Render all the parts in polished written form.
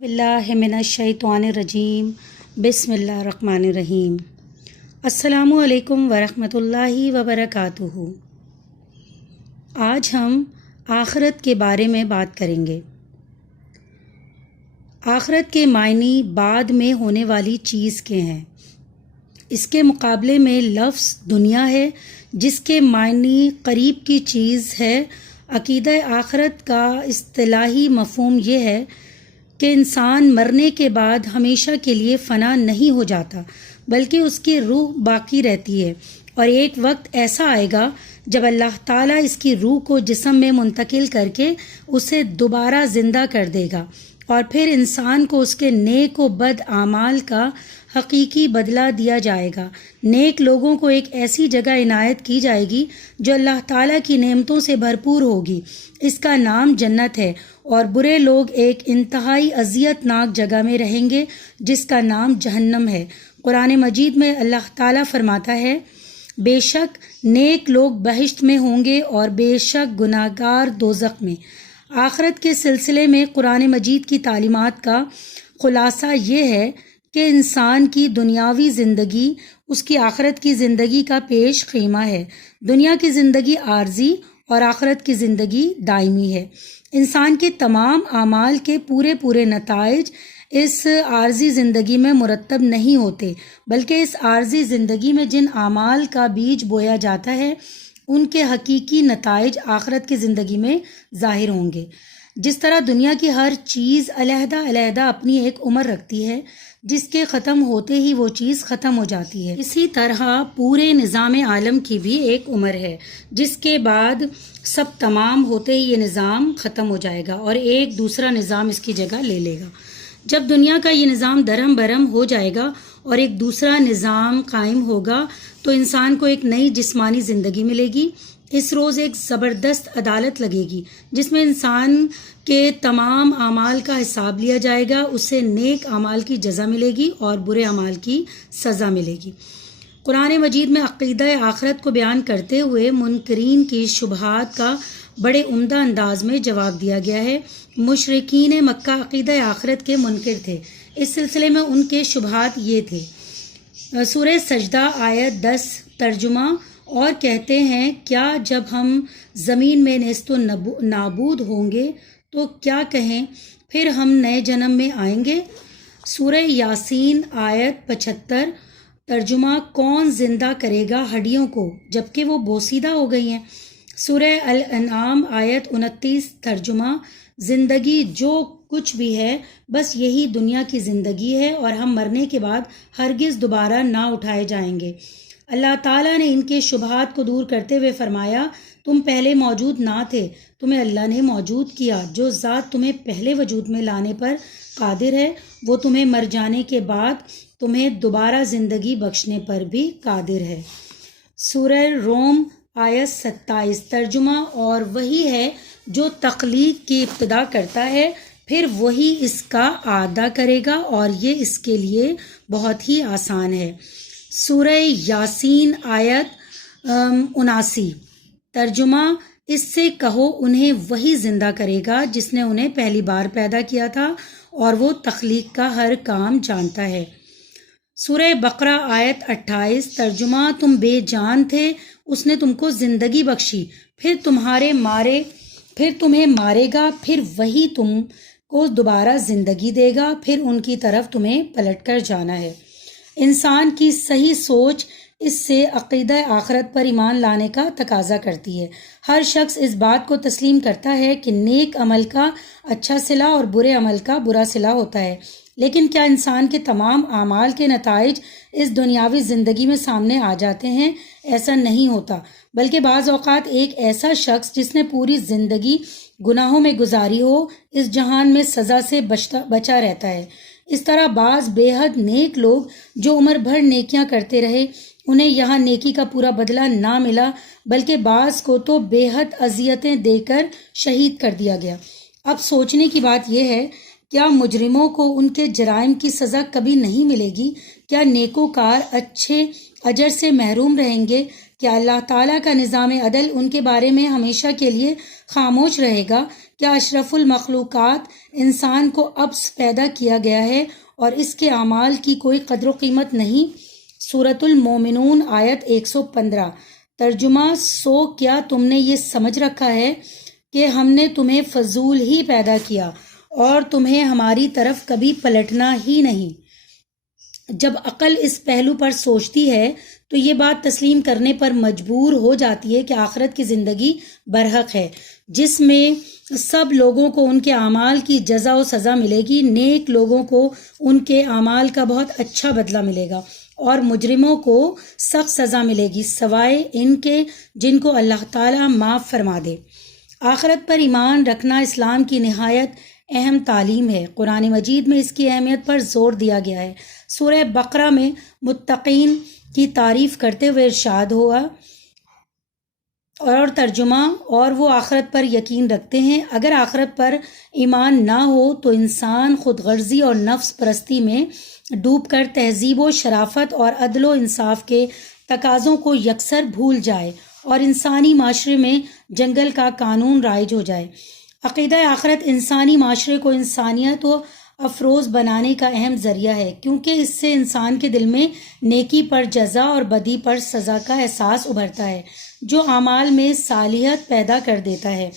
باللہ من الشیطان الرجیم بسم اللہ الرحمن الرحیم۔ السلام علیکم ورحمۃ اللہ وبرکاتہ۔ آج ہم آخرت کے بارے میں بات کریں گے۔ آخرت کے معنی بعد میں ہونے والی چیز کے ہیں۔ اس کے مقابلے میں لفظ دنیا ہے جس کے معنی قریب کی چیز ہے۔ عقیدہ آخرت کا اصطلاحی مفہوم یہ ہے کہ انسان مرنے کے بعد ہمیشہ کے لیے فنا نہیں ہو جاتا بلکہ اس کی روح باقی رہتی ہے، اور ایک وقت ایسا آئے گا جب اللہ تعالیٰ اس کی روح کو جسم میں منتقل کر کے اسے دوبارہ زندہ کر دے گا، اور پھر انسان کو اس کے نیک و بد اعمال کا حقیقی بدلہ دیا جائے گا۔ نیک لوگوں کو ایک ایسی جگہ عنایت کی جائے گی جو اللہ تعالیٰ کی نعمتوں سے بھرپور ہوگی، اس کا نام جنت ہے، اور برے لوگ ایک انتہائی اذیت ناک جگہ میں رہیں گے جس کا نام جہنم ہے۔ قرآن مجید میں اللہ تعالیٰ فرماتا ہے، بے شک نیک لوگ بہشت میں ہوں گے اور بے شک گناہگار دوزخ میں۔ آخرت کے سلسلے میں قرآن مجید کی تعلیمات کا خلاصہ یہ ہے کہ انسان کی دنیاوی زندگی اس کی آخرت کی زندگی کا پیش خیمہ ہے۔ دنیا کی زندگی عارضی اور آخرت کی زندگی دائمی ہے۔ انسان کے تمام اعمال کے پورے نتائج اس عارضی زندگی میں مرتب نہیں ہوتے، بلکہ اس عارضی زندگی میں جن اعمال کا بیج بویا جاتا ہے ان کے حقیقی نتائج آخرت کی زندگی میں ظاہر ہوں گے۔ جس طرح دنیا کی ہر چیز علیحدہ اپنی ایک عمر رکھتی ہے جس کے ختم ہوتے ہی وہ چیز ختم ہو جاتی ہے، اسی طرح پورے نظام عالم کی بھی ایک عمر ہے جس کے بعد سب تمام ہوتے ہی یہ نظام ختم ہو جائے گا اور ایک دوسرا نظام اس کی جگہ لے لے گا۔ جب دنیا کا یہ نظام درہم برہم ہو جائے گا اور ایک دوسرا نظام قائم ہوگا تو انسان کو ایک نئی جسمانی زندگی ملے گی۔ اس روز ایک زبردست عدالت لگے گی جس میں انسان کے تمام اعمال کا حساب لیا جائے گا، اسے نیک اعمال کی جزا ملے گی اور برے اعمال کی سزا ملے گی۔ قرآن مجید میں عقیدہ آخرت کو بیان کرتے ہوئے منکرین کی شبہات کا بڑے عمدہ انداز میں جواب دیا گیا ہے۔ مشرکین مکہ عقیدہ آخرت کے منکر تھے۔ اس سلسلے میں ان کے شبہات یہ تھے۔ سورہ سجدہ آیت 10 ترجمہ، اور کہتے ہیں کیا جب ہم زمین میں نیست و نابود ہوں گے تو کیا کہیں پھر ہم نئے جنم میں آئیں گے۔ سورہ یاسین آیت 75 ترجمہ، کون زندہ کرے گا ہڈیوں کو جبکہ وہ بوسیدہ ہو گئی ہیں۔ سورہ الانعام آیت 29 ترجمہ، زندگی جو کچھ بھی ہے بس یہی دنیا کی زندگی ہے اور ہم مرنے کے بعد ہرگز دوبارہ نہ اٹھائے جائیں گے۔ اللہ تعالیٰ نے ان کے شبہات کو دور کرتے ہوئے فرمایا، تم پہلے موجود نہ تھے، تمہیں اللہ نے موجود کیا۔ جو ذات تمہیں پہلے وجود میں لانے پر قادر ہے وہ تمہیں مر جانے کے بعد تمہیں دوبارہ زندگی بخشنے پر بھی قادر ہے۔ سورہ روم آیت 27 ترجمہ، اور وہی ہے جو تخلیق کی ابتدا کرتا ہے پھر وہی اس کا اعادہ کرے گا اور یہ اس کے لیے بہت ہی آسان ہے۔ سورہ یاسین آیت 79 ترجمہ، اس سے کہو انہیں وہی زندہ کرے گا جس نے انہیں پہلی بار پیدا کیا تھا اور وہ تخلیق کا ہر کام جانتا ہے۔ سورہ بقرہ آیت 28 ترجمہ، تم بے جان تھے، اس نے تم کو زندگی بخشی، پھر تمہیں مارے گا، پھر وہی تم کو دوبارہ زندگی دے گا، پھر ان کی طرف تمہیں پلٹ کر جانا ہے۔ انسان کی صحیح سوچ اس سے عقیدہ آخرت پر ایمان لانے کا تقاضا کرتی ہے۔ ہر شخص اس بات کو تسلیم کرتا ہے کہ نیک عمل کا اچھا صلہ اور برے عمل کا برا صلہ ہوتا ہے، لیکن کیا انسان کے تمام اعمال کے نتائج اس دنیاوی زندگی میں سامنے آ جاتے ہیں؟ ایسا نہیں ہوتا، بلکہ بعض اوقات ایک ایسا شخص جس نے پوری زندگی گناہوں میں گزاری ہو اس جہان میں سزا سے بچا رہتا ہے۔ اس طرح بعض بے حد نیک لوگ جو عمر بھر نیکیاں کرتے رہے انہیں یہاں نیکی کا پورا بدلہ نہ ملا، بلکہ بعض کو تو بے حد اذیتیں دے کر شہید کر دیا گیا۔ اب سوچنے کی بات یہ ہے، کیا مجرموں کو ان کے جرائم کی سزا کبھی نہیں ملے گی؟ کیا نیکوکار اچھے اجر سے محروم رہیں گے؟ کیا اللہ تعالیٰ کا نظام عدل ان کے بارے میں ہمیشہ کے لیے خاموش رہے گا؟ کیا اشرف المخلوقات انسان کو عبث پیدا کیا گیا ہے اور اس کے اعمال کی کوئی قدر و قیمت نہیں؟ سورۃ المومنون آیت 115۔ ترجمہ: سو کیا تم نے یہ سمجھ رکھا ہے کہ ہم نے تمہیں فضول ہی پیدا کیا اور تمہیں ہماری طرف کبھی پلٹنا ہی نہیں؟ جب عقل اس پہلو پر سوچتی ہے تو یہ بات تسلیم کرنے پر مجبور ہو جاتی ہے کہ آخرت کی زندگی برحق ہے، جس میں سب لوگوں کو ان کے اعمال کی جزا و سزا ملے گی۔ نیک لوگوں کو ان کے اعمال کا بہت اچھا بدلہ ملے گا اور مجرموں کو سخت سزا ملے گی، سوائے ان کے جن کو اللہ تعالیٰ معاف فرما دے۔ آخرت پر ایمان رکھنا اسلام کی نہایت اہم تعلیم ہے۔ قرآن مجید میں اس کی اہمیت پر زور دیا گیا ہے۔ سورہ بقرہ میں متقین کی تعریف کرتے ہوئے ارشاد ہوا اور ترجمہ: اور وہ آخرت پر یقین رکھتے ہیں۔ اگر آخرت پر ایمان نہ ہو تو انسان خود غرضی اور نفس پرستی میں ڈوب کر تہذیب و شرافت اور عدل و انصاف کے تقاضوں کو یکسر بھول جائے اور انسانی معاشرے میں جنگل کا قانون رائج ہو جائے۔ عقیدہ آخرت انسانی معاشرے کو انسانیت و افروز بنانے کا اہم ذریعہ ہے، کیونکہ اس سے انسان کے دل میں نیکی پر جزا اور بدی پر سزا کا احساس ابھرتا ہے، جو اعمال میں صالحیت پیدا کر دیتا ہے۔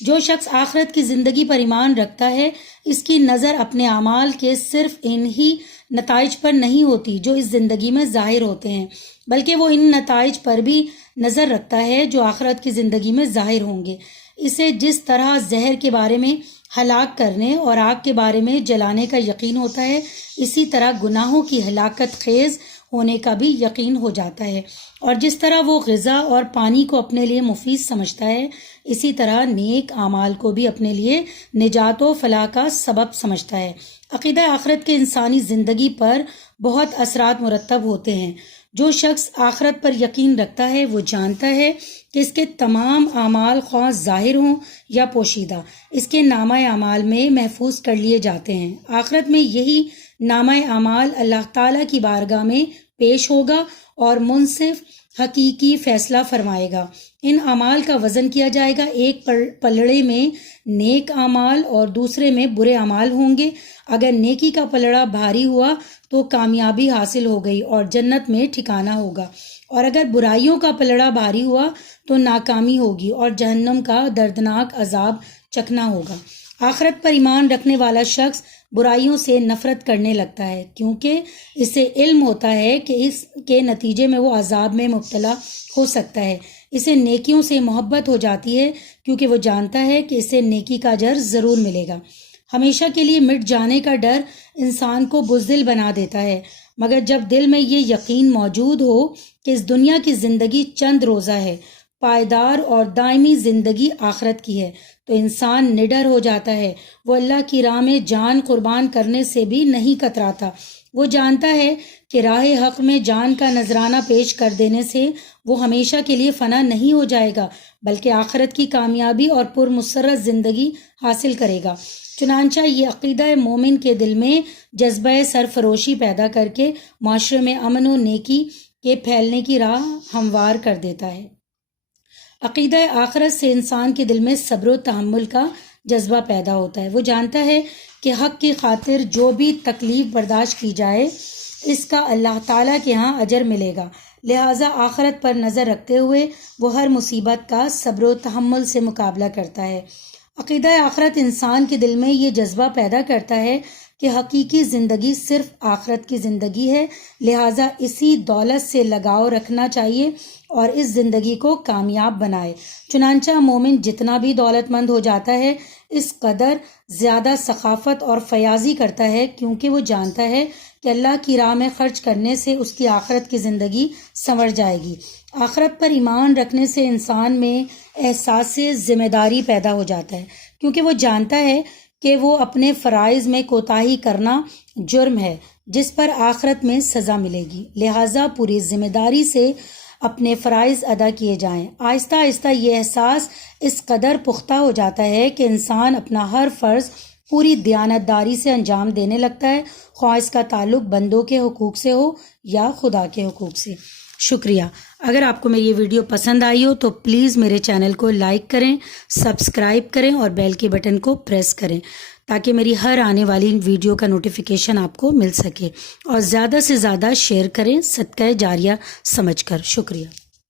جو شخص آخرت کی زندگی پر ایمان رکھتا ہے، اس کی نظر اپنے اعمال کے صرف انہی نتائج پر نہیں ہوتی جو اس زندگی میں ظاہر ہوتے ہیں، بلکہ وہ ان نتائج پر بھی نظر رکھتا ہے جو آخرت کی زندگی میں ظاہر ہوں گے۔ اسے جس طرح زہر کے بارے میں ہلاک کرنے اور آگ کے بارے میں جلانے کا یقین ہوتا ہے، اسی طرح گناہوں کی ہلاکت خیز ہونے کا بھی یقین ہو جاتا ہے، اور جس طرح وہ غذا اور پانی کو اپنے لیے مفید سمجھتا ہے، اسی طرح نیک اعمال کو بھی اپنے لیے نجات و فلاح کا سبب سمجھتا ہے۔ عقیدہ آخرت کے انسانی زندگی پر بہت اثرات مرتب ہوتے ہیں۔ جو شخص آخرت پر یقین رکھتا ہے وہ جانتا ہے کہ اس کے تمام اعمال خواہ ظاہر ہوں یا پوشیدہ اس کے نامہ اعمال میں محفوظ کر لیے جاتے ہیں۔ آخرت میں یہی نامہ اعمال اللہ تعالیٰ کی بارگاہ میں پیش ہوگا اور منصف حقیقی فیصلہ فرمائے گا۔ ان اعمال کا وزن کیا جائے گا، ایک پلڑے میں نیک اعمال اور دوسرے میں برے اعمال ہوں گے۔ اگر نیکی کا پلڑا بھاری ہوا تو کامیابی حاصل ہو گئی اور جنت میں ٹھکانہ ہوگا، اور اگر برائیوں کا پلڑا بھاری ہوا تو ناکامی ہوگی اور جہنم کا دردناک عذاب چکھنا ہوگا۔ آخرت پر ایمان رکھنے والا شخص برائیوں سے نفرت کرنے لگتا ہے، کیونکہ اسے علم ہوتا ہے کہ اس کے نتیجے میں وہ عذاب میں مبتلا ہو سکتا ہے۔ اسے نیکیوں سے محبت ہو جاتی ہے کیونکہ وہ جانتا ہے کہ اسے نیکی کا اجر ضرور ملے گا۔ ہمیشہ کے لیے مٹ جانے کا ڈر انسان کو بزدل بنا دیتا ہے، مگر جب دل میں یہ یقین موجود ہو کہ اس دنیا کی زندگی چند روزہ ہے، پائیدار اور دائمی زندگی آخرت کی ہے، تو انسان نڈر ہو جاتا ہے۔ وہ اللہ کی راہ میں جان قربان کرنے سے بھی نہیں کتراتا۔ وہ جانتا ہے کہ راہ حق میں جان کا نذرانہ پیش کر دینے سے وہ ہمیشہ کے لیے فنا نہیں ہو جائے گا، بلکہ آخرت کی کامیابی اور پرمسرت زندگی حاصل کرے گا۔ چنانچہ یہ عقیدہ مومن کے دل میں جذبہ سرفروشی پیدا کر کے معاشرے میں امن و نیکی کے پھیلنے کی راہ ہموار کر دیتا ہے۔ عقیدہ آخرت سے انسان کے دل میں صبر و تحمل کا جذبہ پیدا ہوتا ہے۔ وہ جانتا ہے کہ حق کی خاطر جو بھی تکلیف برداشت کی جائے اس کا اللہ تعالیٰ کے ہاں اجر ملے گا، لہٰذا آخرت پر نظر رکھتے ہوئے وہ ہر مصیبت کا صبر و تحمل سے مقابلہ کرتا ہے۔ عقیدہ آخرت انسان کے دل میں یہ جذبہ پیدا کرتا ہے کہ حقیقی زندگی صرف آخرت کی زندگی ہے، لہٰذا اسی دولت سے لگاؤ رکھنا چاہیے اور اس زندگی کو کامیاب بنائے۔ چنانچہ مومن جتنا بھی دولت مند ہو جاتا ہے اس قدر زیادہ سخاوت اور فیاضی کرتا ہے، کیونکہ وہ جانتا ہے کہ اللہ کی راہ میں خرچ کرنے سے اس کی آخرت کی زندگی سنور جائے گی۔ آخرت پر ایمان رکھنے سے انسان میں احساس ذمہ داری پیدا ہو جاتا ہے، کیونکہ وہ جانتا ہے کہ وہ اپنے فرائض میں کوتاہی کرنا جرم ہے جس پر آخرت میں سزا ملے گی، لہٰذا پوری ذمہ داری سے اپنے فرائض ادا کیے جائیں۔ آہستہ آہستہ یہ احساس اس قدر پختہ ہو جاتا ہے کہ انسان اپنا ہر فرض پوری دیانتداری سے انجام دینے لگتا ہے، خواہ اس کا تعلق بندوں کے حقوق سے ہو یا خدا کے حقوق سے۔ شکریہ. اگر آپ کو میری یہ ویڈیو پسند آئی ہو تو پلیز میرے چینل کو لائک کریں، سبسکرائب کریں اور بیل کے بٹن کو پریس کریں تاکہ میری ہر آنے والی ویڈیو کا نوٹیفیکیشن آپ کو مل سکے، اور زیادہ سے زیادہ شیئر کریں صدقہ جاریہ سمجھ کر. شکریہ.